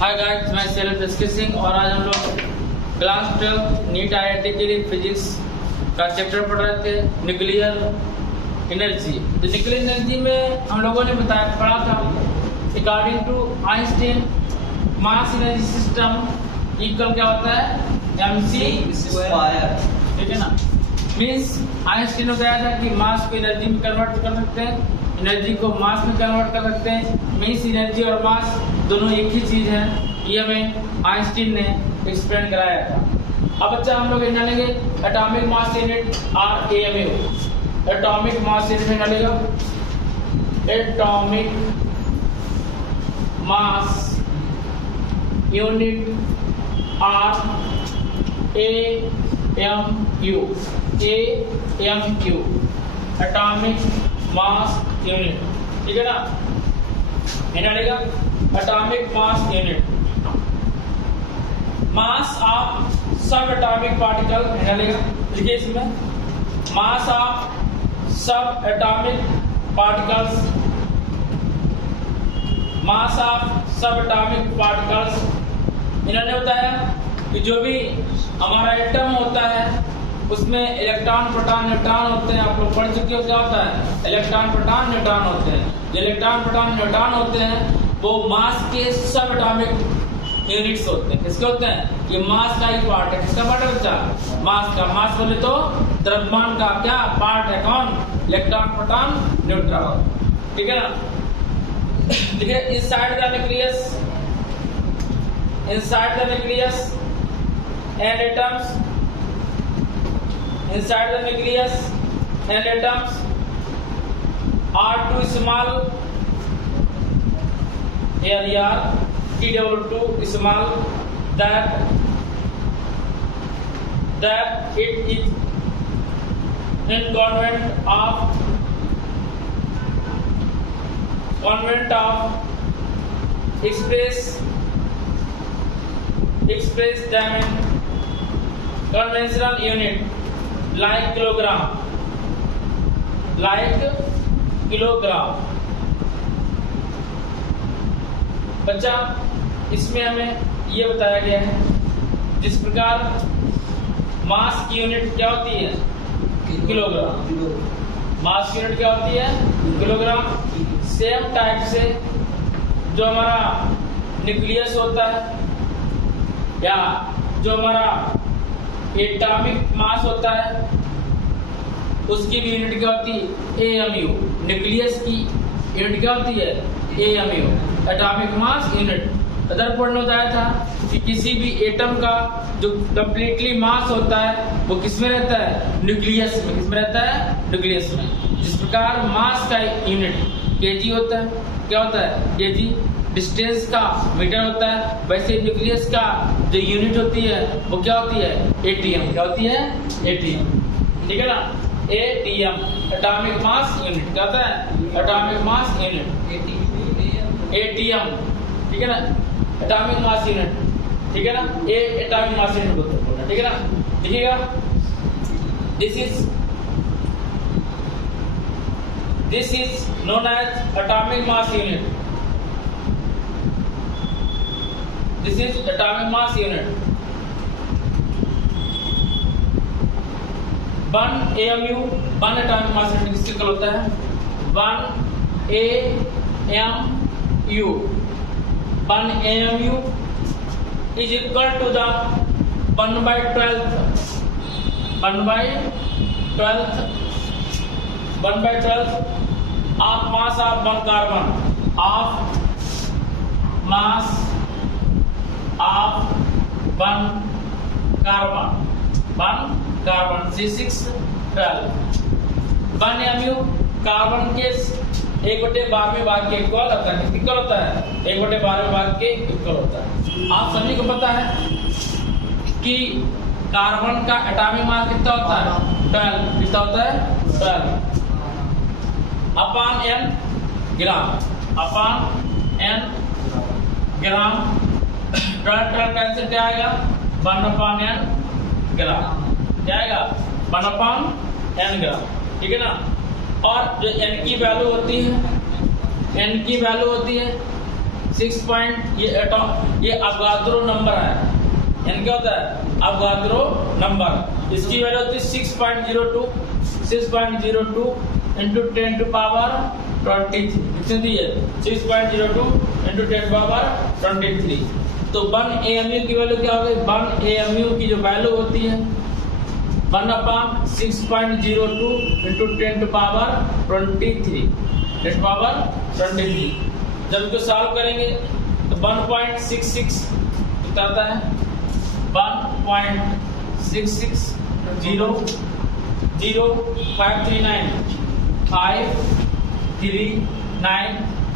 Hi guys, मैं self discussing और आज हम लोग क्लास 12 नीट IIT के लिए फिजिक्स का चैप्टर पढ़ रहे थे, न्यूक्लियर एनर्जी। तो न्यूक्लियर एनर्जी में हम लोगों ने पढ़ा था according to Einstein mass energy system equal क्या होता है, mc स्क्वायर। ठीक है ना। मीन्स आइंस्टीन ने बताया था कि मास को एनर्जी में कन्वर्ट कर सकते हैं, एनर्जी को मास में कन्वर्ट कर सकते हैं। मीन्स एनर्जी और मास दोनों एक ही चीज है, ये हमें आइंस्टीन ने एक्सप्लेन कराया था। अब बच्चा हम लोग जानेंगे atomic mass unit AMU। Atomic mass unit निकालेगा, atomic mass unit AMU atomic mass unit. ठीक है ना। निकालेगा atomic mass unit, mass of subatomic particle. निकालेगा, लिखिए इसमें mass of subatomic particles, mass of subatomic particles. इन्होंने बताया कि जो भी हमारा एटम होता है उसमें इलेक्ट्रॉन प्रोटॉन न्यूट्रॉन होते हैं। आप लोग पढ़ चुके हो क्या होता है, इलेक्ट्रॉन प्रोटॉन न्यूट्रॉन होते हैं। जो इलेक्ट्रॉन प्रोटॉन न्यूट्रॉन होते हैं वो मास के सब एटॉमिक यूनिट्स होते हैं। किसके होते हैं, ये मास का ही पार्ट है। किसका पार्ट है बच्चा, मास का। मास बोले तो द्रव्यमान का क्या पार्ट है, कौन, इलेक्ट्रॉन प्रोटॉन न्यूट्रॉन। ठीक है ना। देखिए inside the nucleus, inside the nucleus and atoms, inside the nucleus and atoms are too small, here are T2 small, that it is in convent of express them in conventional unit like kilogram, like kilogram। बच्चा इसमें हमें ये बताया गया है जिस प्रकार मास की यूनिट क्या होती है, किलोग्राम। मास की यूनिट क्या होती है, किलोग्राम। सेम टाइप से जो हमारा न्यूक्लियस होता है या जो हमारा एटॉमिक मास होता है उसकी भी यूनिट क्या होती है, AMU। न्यूक्लियस की यूनिट क्या होती है, AMU, atomic mass unit. Other point में बताया था कि किसी भी एटम का जो कंप्लीटली मास होता है वो किसमें रहता है, न्यूक्लियस में। किसमें रहता है, न्यूक्लियस में। जिस प्रकार मास का एक यूनिट kg होता है, क्या होता है, kg। डिस्टेंस का मीटर होता है, वैसे न्यूक्लियस का जो यूनिट होती है वो क्या होती है, ATM। क्या होती है, ATM। ठीक है ना। ATM एटॉमिक मास यूनिट क्या होता है, एटॉमिक मास यूनिट, ATM। ठीक है ना, एटॉमिक मास यूनिट। ठीक है ना, एटॉमिक मास यूनिट बोलते हैं। ठीक है ना। देखिएगा, this is known as atomic mass unit. This is atomic mass unit। 1 AMU, 1 atomic mass unit किससे इक्वल होता है, 1 AMU। 1 AMU is equal to the 1/12 of mass of one carbon, of mass of one carbon C612। 1 AMU carbon के 1/12वें भाग के equal होता है। Equal होता है 1/12वें भाग के इक्वल होता है। आप सभी को पता है कि कार्बन का एटॉमिक मास कितना होता है, 12। कितना होता है, 12 अपॉन n ग्राम, अपॉन n ग्राम। 12 कैंसिल क्या आएगा, 1/n ग्राम। क्या आएगा, 1/n ग्राम। ठीक है ना। और जो n की वैल्यू होती है, n की वैल्यू होती है ये अवगाद्रो नंबर है, यानी क्या होता है अवगाद्रो नंबर। इसकी वैल्यू होती है 6.02 इंटू 10 टू पावर 23। कितनी दी है 6.02 इंटू 10 टू पावर 23। तो 1 AMU की वैल्यू क्या होगी, 1 AMU की जो वैल्यू होती है 1/6.02 into 10 to power 23, 10 to power 23। जब इसको सॉल्व करेंगे तो 1.66 आता है, 1.6600539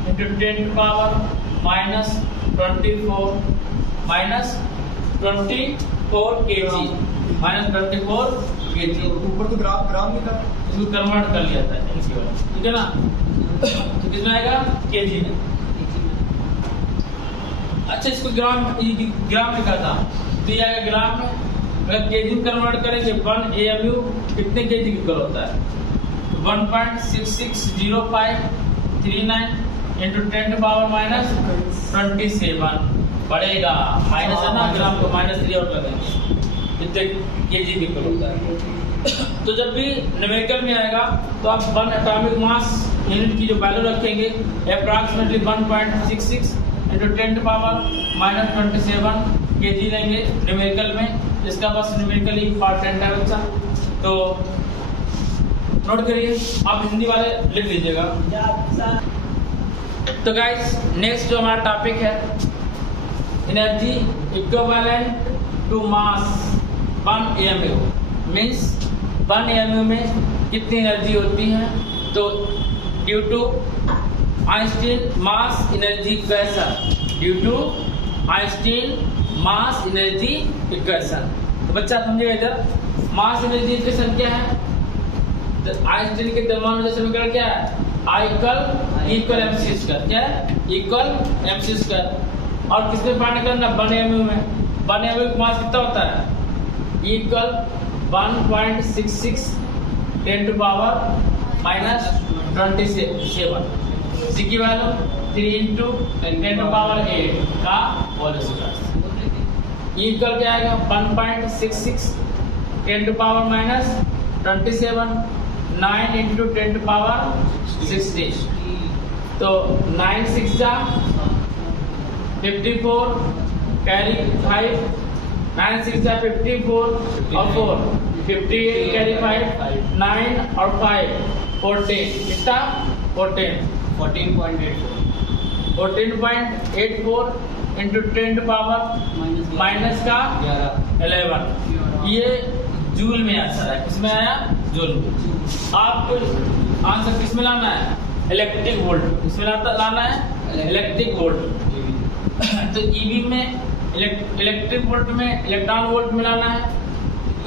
into 10 to power -24 kg, -24 kg। ऊपर तो ग्राम में था, इसको कन्वर्ट कर लिया था, ठीक है ना। तो कितना आएगा केजी में। अच्छा, इसको ग्राम में क्या था, तो ये आएगा ग्राम में। अगर केजी में कन्वर्ट करेंगे 1 AMU कितने केजी की इक्वल होता है, 1.660539 इंटू 10 टू पावर -27 बढ़ेगा, माइनस है ना, ग्राम को -3 और लगेंगे, कितने केजी की इक्वल होता है। तो जब भी न्यूमेरिकल में आएगा तो आप 1 एटॉमिक मास यूनिट की जो वैल्यू रखेंगे approximately 1.66 into 10 to power -27 kg लेंगे न्यूमेरिकल में। इसका बस न्यूमेरिकल इंपॉर्टेंट है बच्चा, तो नोट करिए, आप हिंदी वाले लिख लीजिएगा। तो गाइस, नेक्स्ट जो हमारा टॉपिक है energy equivalent to mass 1 AMU, means 1 AMU में कितनी एनर्जी होती है। तो due to Einstein mass energy equation, due to Einstein mass energy equation. तो बच्चा समझिएगा इधर, मास एनर्जी इक्वेशन क्या है, तो आइंस्टीन के द्रव्यमान ऊर्जा समीकरण क्या है, I इक्वल mc², क्या है इक्वल mc²। और किसमें फाइंड करना, 1 AMU में। 1 AMU का मास कितना होता है, इक्वल 1.66 10 टू पावर -27। इसकी वैल्यू 3 इंटू 10 टू पावर 8 का होल स्क्वायर इक्वल क्या आएगा 1.66 10 to power -27, 9 into 10 to power 16। तो 9 6 जा 54, कैरी 5, 9 6 जा 54 और 4 58, कैरी 5, 9 और 5 14, कितना 14.84 इंटू 10 टू पावर माइनस का 11। ये जूल में आंसर है, किसमें आया, जूल में। आपको आंसर किसमें लाना है, इलेक्ट्रिक वोल्ट, किसमें लाना है, इलेक्ट्रिक वोल्ट। तो ईवी में इलेक्ट्रिक वोल्ट में इलेक्ट्रॉन वोल्ट में लाना है।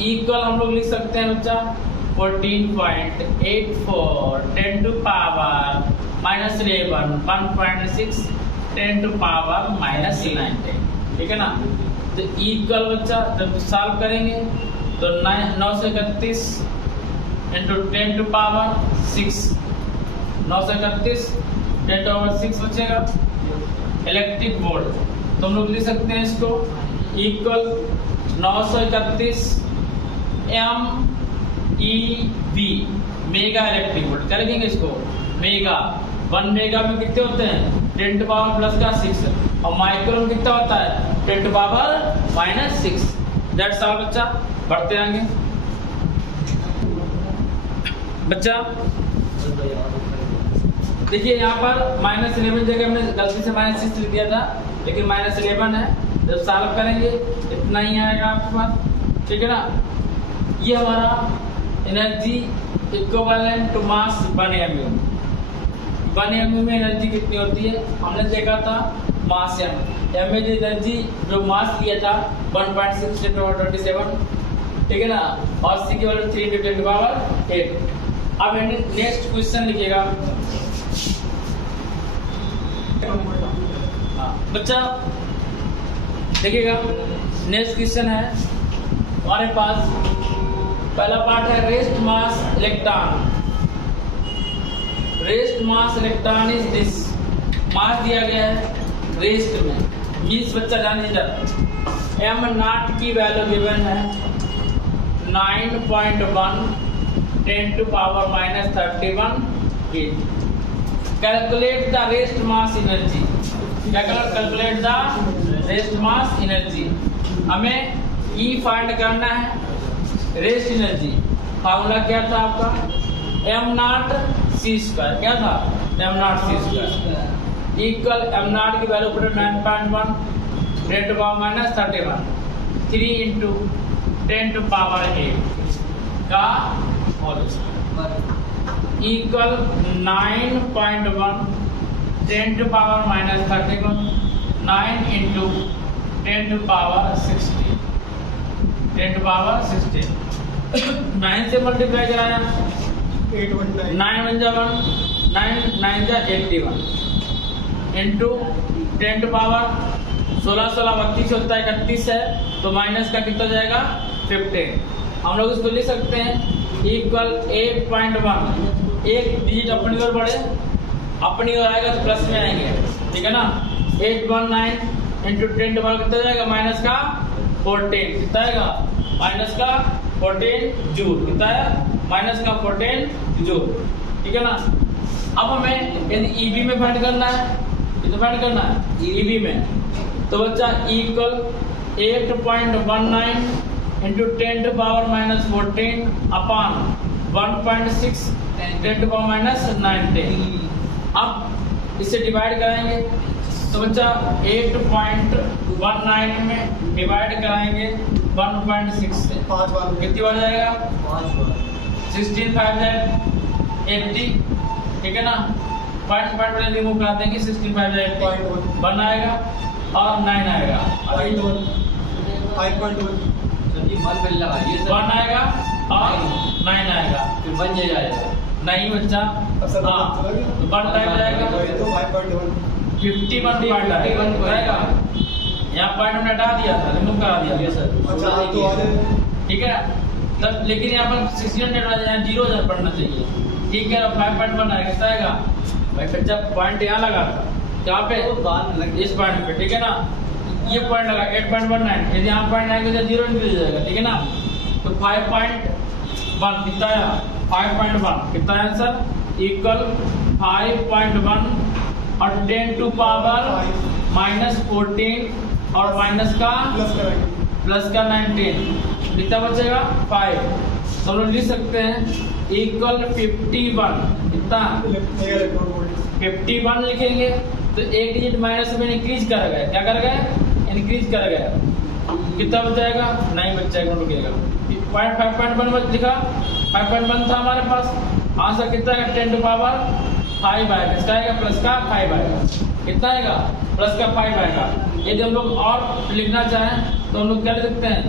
इक्वल हम लोग लिख सकते हैं बच्चा 14.84 10 टू पावर -11, 1.6 10 टू पावर -19, ठीक है ना। तो इक्वल बच्चा जब सॉल्व करेंगे तो 9 से 31 इंटू 10 टू पावर 6, 9 से 31 10 टू पावर 6 बचेगा इलेक्ट्रिक वोल्ट। तो हम लोग लिख सकते हैं इसको equal 931 MeV, mega electric volt. क्या लिखेंगे इसको, मेगा। 1 मेगा में कितने होते हैं, 10 टू पावर +6, और माइक्रो में कितना होता है 10 टू पावर -6। दैट्स ऑल बच्चा, बढ़ते आगे बच्चा। देखिए यहाँ पर -11 जगह हमने गलती से -6 लिख दिया था, लेकिन -11 है। जब सॉल्व करेंगे इतना ही आएगा आपके पास, ठीक है ना। ये हमारा energy equivalent to mass 1 AMU। 1 AMU में एनर्जी कितनी होती है, हमने देखा था मास m में जो एनर्जी जो मास लिया था 1.6 10 टू पावर 27, ठीक है ना, और c की वैल्यू 3 इंटू 10 टू पावर 8। अब नेक्स्ट क्वेश्चन लिखिएगा बच्चा, देखिएगा नेक्स्ट क्वेश्चन है हमारे पास। पहला पार्ट है rest mass electron. Rest mass electron is this, mass दिया गया है रेस्ट में मीन्स बच्चा जान लीजिए एम नॉट की वैल्यू गिवन है 9.1 10 to power minus 31 kg. Calculate the rest mass energy. Calculate the rest mass energy. हमें E फाइंड करना है रेस्ट एनर्जी। फार्मूला क्या था आपका m नॉट c स्क्वायर, क्या था m not c square equal m not की value put 9.1 10 to power minus 31 3 into 10 to power 8 का whole square equal 9.1 10 to power minus 31 9 into 10 to power 16 10 to power 16 9 से multiply कराया 9 बन जा 1 9 9 जा 81 into 10 to power 16 16 32 होता है 31 है तो माइनस का कितना जाएगा 15। हम लोग इसको लिख सकते हैं इक्वल 8.1 एक डिजिट अपनी ओर बढ़े अपनी ओर आएगा तो प्लस में आएंगे, ठीक है ना। 819 इंटू 10 टू पावर कितना जाएगा माइनस का 14 कितना आएगा माइनस का 14 जूल कितना है माइनस का 14 जूल, ठीक है ना। अब हमें यदि ईबी में फाइंड करना है कितना फाइंड करना है ईबी में तो बच्चा equal 8.19 into 10 to power minus 14 upon 1.6 10 to power minus 19। अब इसे डिवाइड करेंगे तो बच्चा 8.19 में डिवाइड कराएंगे 1.6 से कितनी बार जाएगा 16 5 80, ठीक है ना। पॉइंट पॉइंट रिमूव कर देंगे 16 5 80 1 आएगा और 9 आएगा 1 आएगा और 9 आएगा फिर 1 जाएगा नहीं बच्चा हाँ तो 1 टाइम जाएगा 51 पॉइंट आएगा। यहाँ पॉइंट हमने हटा दिया था रिमूव करा दिया सर, ठीक है तब लेकिन यहाँ पर 600 0 पढ़ना चाहिए, ठीक है। 5.1 आएगा कितना आएगा भाई फिर जब पॉइंट यहाँ लगा क्या पे इस पॉइंट पे, ठीक है ना। ये पॉइंट लगा 8.19 यदि यहाँ पॉइंट आएगा तो 0 निकल जाएगा, ठीक है ना। तो 5.1 कितना आया 5.1 कितना आंसर इक्वल 5.1 और 10 टू पावर माइनस 14 और माइनस का प्लस का 19 कितना बचेगा 5 तो हम लोग लिख सकते हैं इक्वल 51 कितना 51 लिखेंगे तो एक डिजिट माइनस में इंक्रीज कर गए, क्या कर गए इंक्रीज कर गए कितना बच जाएगा 9 बच जाएगा रुकेगा 5.1 लिखा 5.1 था हमारे पास आंसर कितना है 10 टू पावर 5 आएगा किसका आएगा प्लस का 5 आएगा कितना आएगा प्लस का 5 आएगा। यदि हम लोग और लिखना चाहें तो हम लोग क्या लिख सकते हैं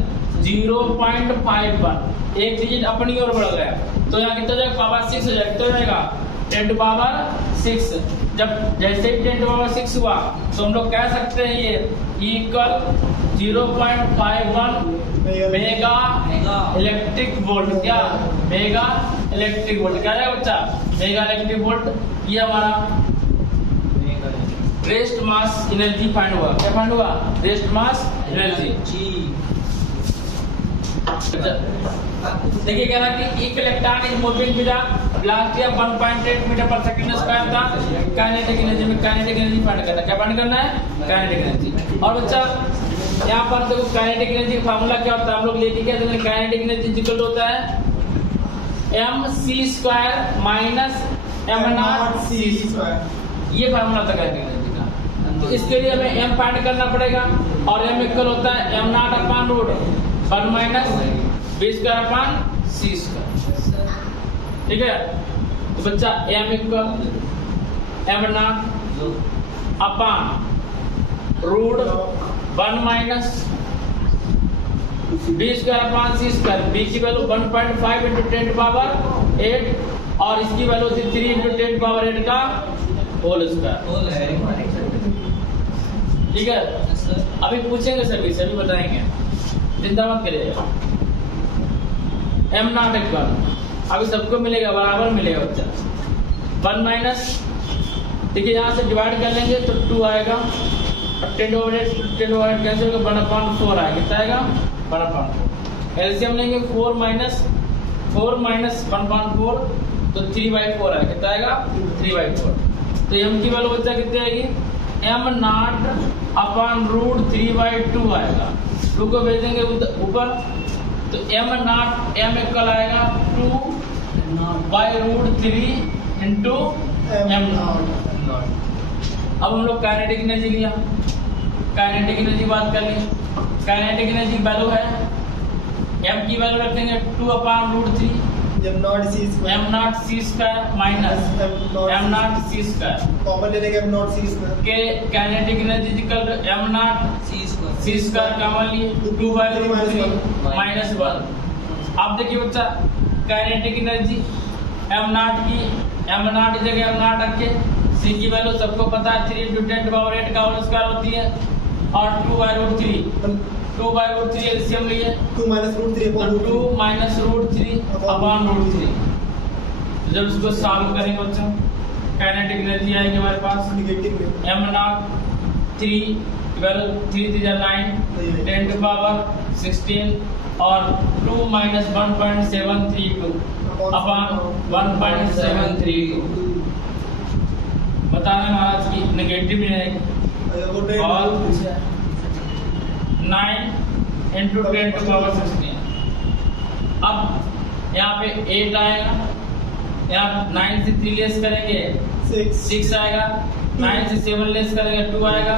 0.51 एक डिजिट अपनी ओर बढ़ गया तो यहाँ कितना जाएगा पावर 6 हो जाएगा कितना जाएगा 10 टू पावर 6। जब जैसे ही 10 टू पावर 6 हुआ तो हम लोग कह सकते हैं ये इक्वल 0.51 मेगा इलेक्ट्रिक वोल्ट, क्या मेगा इलेक्ट्रिक वोल्ट क्या है बच्चा मेगा इलेक्ट्रिक वोल्ट। ये हमारा रेस्ट मास एनर्जी फाइंड हुआ, क्या फाइंड हुआ रेस्ट मास एनर्जी। देखिए कह रहा कि एक electron is moving with velocity of 1.8 metre पर सेकंड स्क्वायर था। काइनेटिक एनर्जी में काइनेटिक एनर्जी फाइंड करना, क्या फाइंड करना है काइनेटिक एनर्जी। और बच्चा यहाँ पर देखो काइनेटिक एनर्जी फार्मूला क्या होता है हम लोग लेके क्या देते हैं काइनेटिक एनर्जी इक्वल होता है mc² माइनस m0c²। ये फार्मूला था काइनेटिक एनर्जी का। तो इसके लिए हमें m फाइंड करना पड़ेगा और m इक्वल होता है m0 upon root 1 minus b² upon c², ठीक है। तो बच्चा m equal m0 upon root 1 minus b² upon c²। b की वैल्यू 1.5 इंटू 10 पावर 8 और इसकी वैल्यू थी 3 इंटू 10 पावर 8 का होल स्क्वायर, ठीक है। अभी पूछेंगे सभी बताएंगे चिंता मत करिएगा। m0 इक्वल अभी सबको मिलेगा बराबर मिलेगा बच्चा 1 माइनस देखिए यहाँ से डिवाइड कर लेंगे तो 2 आएगा 10/8 कैंसिल होगा 1/4 आएगा, कितना आएगा 1/4। एलसीएम लेंगे 4 माइनस 1/4 तो 3/4 आएगा, कितना आएगा 3/4। तो m की वैल्यू बच्चा कितनी आएगी m0/√3/2 आएगा। 2 को भेजेंगे ऊपर तो m इक्वल आएगा 2/√3 इंटू m0। अब हम लोग काइनेटिक एनर्जी लिया, काइनेटिक एनर्जी बात कर ली। काइनेटिक एनर्जी वैल्यू है m की वैल्यू रखेंगे 2/√3 m0 c square minus m0 c square common ले लेंगे m0 c स्क्वायर के kinetic energy equal to m0 c square common लिए 2/√3 माइनस 1। अब देखिए बच्चा काइनेटिक एनर्जी m0 की m0 जगह m0 रख के c की वैल्यू सबको पता है 3 × 10⁸ का होल स्क्वायर होती है और 2/√3 एलसीएम लिए 2 -√3/√3 जब इसको सॉल्व करेंगे बच्चों काइनेटिक एनर्जी आएगी हमारे पास नेगेटिव में m0 3 वैल्यू 3 3 9 10⁻16 और 2 - 1.732 अपॉन 1.732 बताना महाराज की नेगेटिव में आएगी और 9 × 10⁻16। अब यहाँ पे 8 आएगा, यहाँ 9 से 3 लेस करेंगे 6 आएगा, 9 से 7 लेस करेंगे 2 आएगा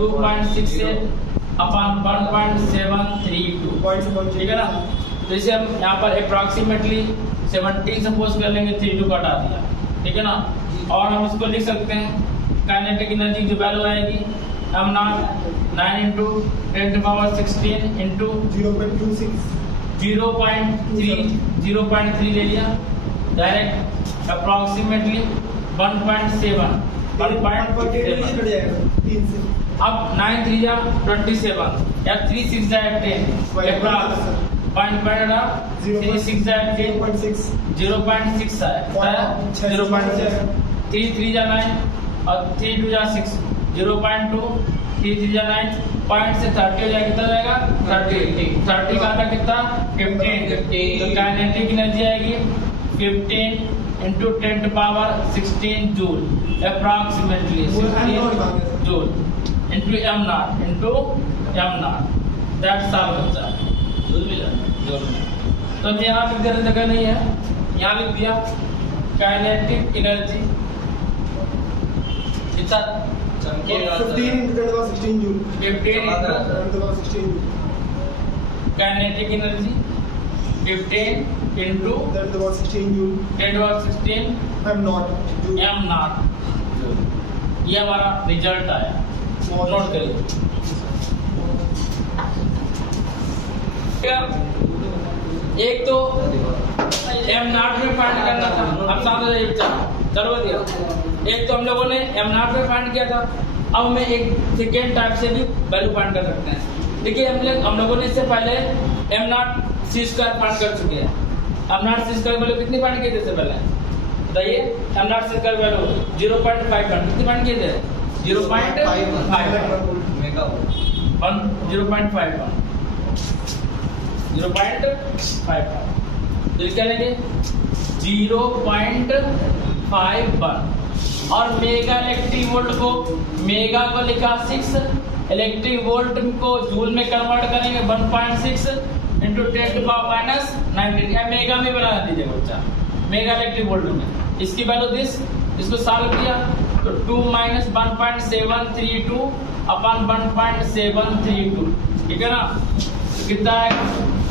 2.68 अपॉन 1.732 ठीक है ना। तो इसे हम यहाँ पर अप्रोक्सीमेटली 17 सपोज कर लेंगे 3 2 हटा दिया ठीक है ना। और हम इसको लिख सकते हैं काइनेटिक एनर्जी जो वैल्यू आएगी m0 9 × 10⁻16 इंटू 0.3 ले लिया डायरेक्ट अप्रोक्सीमेटली 1.7 अब 9 3 जा 27 या 3 6 जा 10 अप्रॉक्स 3 6 जा 10 0.6 आया 0.6 3 3 जा 9 और 3 2 जा 6 0.2 3 3 जा 9 पॉइंट से 30 हो जाएगा कितना जाएगा 30 का आधा कितना 15 तो काइनेटिक एनर्जी आएगी 15 × 10⁻16 joule approximately 16 joule into m0 that's all बच्चा जूल मिला जूल में। तो यहाँ लिख देने जगह नहीं है, यहाँ लिख दिया काइनेटिक एनर्जी इतना 15 × 10⁻16 joule 15 × 10⁻16 kinetic energy 15 × 10⁻16 joule 10⁻16 m0 ये हमारा रिजल्ट आया, नोट करिए। एक तो m0 में फाइंड करना था, अब सामने चलो दिया। एक तो हम लोगों ने m0 में फाइंड किया था, अब हमें एक सेकेंड टाइप से भी वैल्यू फाइंड कर सकते हैं। देखिए हम लोगों ने इससे पहले m0 c स्क्वायर फाइंड कर चुके हैं। m0 c स्क्वायर वैल्यू कितनी फाइंड की थी इससे पहले बताइए। m0 c स्क्वायर वैल्यू 0.51 कितनी फाइंड किए थे 0.51 तो क्या लेंगे 0.51 और मेगा इलेक्ट्रिक वोल्ट को मेगा को लिखा 6 इलेक्ट्रिक वोल्ट को जूल में कन्वर्ट करेंगे 1.6 × 10⁻⁹ मेगा में बना दीजिए बच्चा मेगा इलेक्ट्रिक वोल्ट में। इसकी वैल्यू इसको सॉल्व किया तो 2 - 1.732 अपॉन 1.732 ठीक है ना। कितना है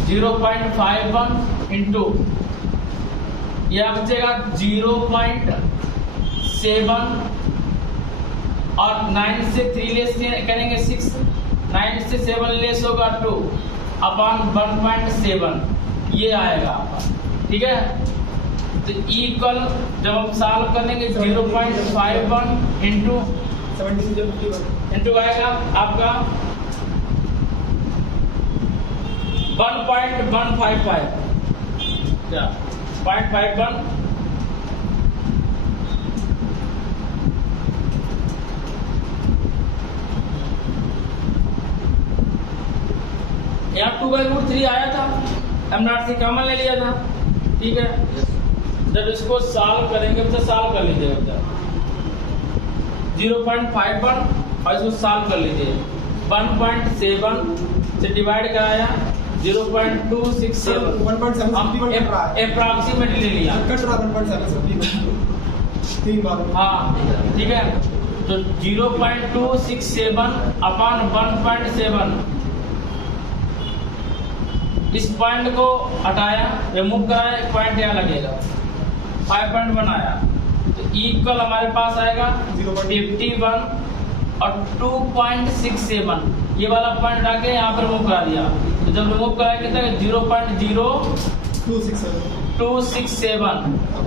0.51 इंटू यह बचेगा 0.7 और 9 से 3 लेस करेंगे 6 9 से 7 लेस होगा 2 अपॉन 1.7 ये आएगा आपका ठीक है। तो इक्वल जब हम सॉल्व करेंगे 0.51 इंटू आएगा आपका 1.155 क्या 0.51 1.155 यहाँ 2/√3 आया था, m0 से कॉमन ले लिया था, ठीक है। जब इसको सॉल्व करेंगे तो सॉल्व कर लीजिएगा 0.51 और इसको सॉल्व कर लीजिए 1.7 से डिवाइड कराया 0.267 अप्रॉक्सीमेटली ले लिया, कट रहा 1.7 तीन बार। हाँ ठीक है। तो 0.267 अपॉन 1.7, इस पॉइंट को हटाया, रिमूव कराया, एक पॉइंट यहाँ लगेगा, 5 पॉइंट बनाया, तो इक्वल हमारे पास आएगा 51 और 2.67, ये वाला पॉइंट आके यहाँ पर रिमूव करा दिया। तो जब रिमूव कराया कितना 0.0267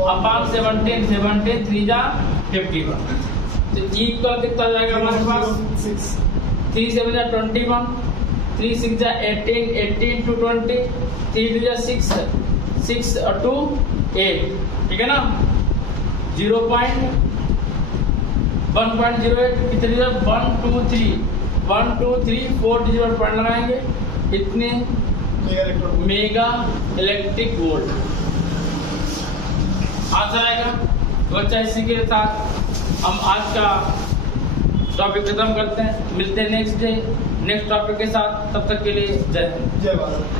अपॉन 17 3 जा 51, तो इक्वल कितना जाएगा हमारे पास 3 7 जा 21, 3 6 जा 18, 18 to 20, 3 2 जा 6, 6 to 8, ठीक है ना। 1.08 कितनी 1 2 3 4 डिजिट पॉइंट लगाएंगे, इतने मेगा इलेक्ट्रिक वोल्ट आंसर आएगा। तो अच्छा, इसी के साथ हम आज का टॉपिक खत्म करते हैं, मिलते हैं नेक्स्ट डे नेक्स्ट टॉपिक के साथ, तब तक के लिए जय हिंद, जय भारत।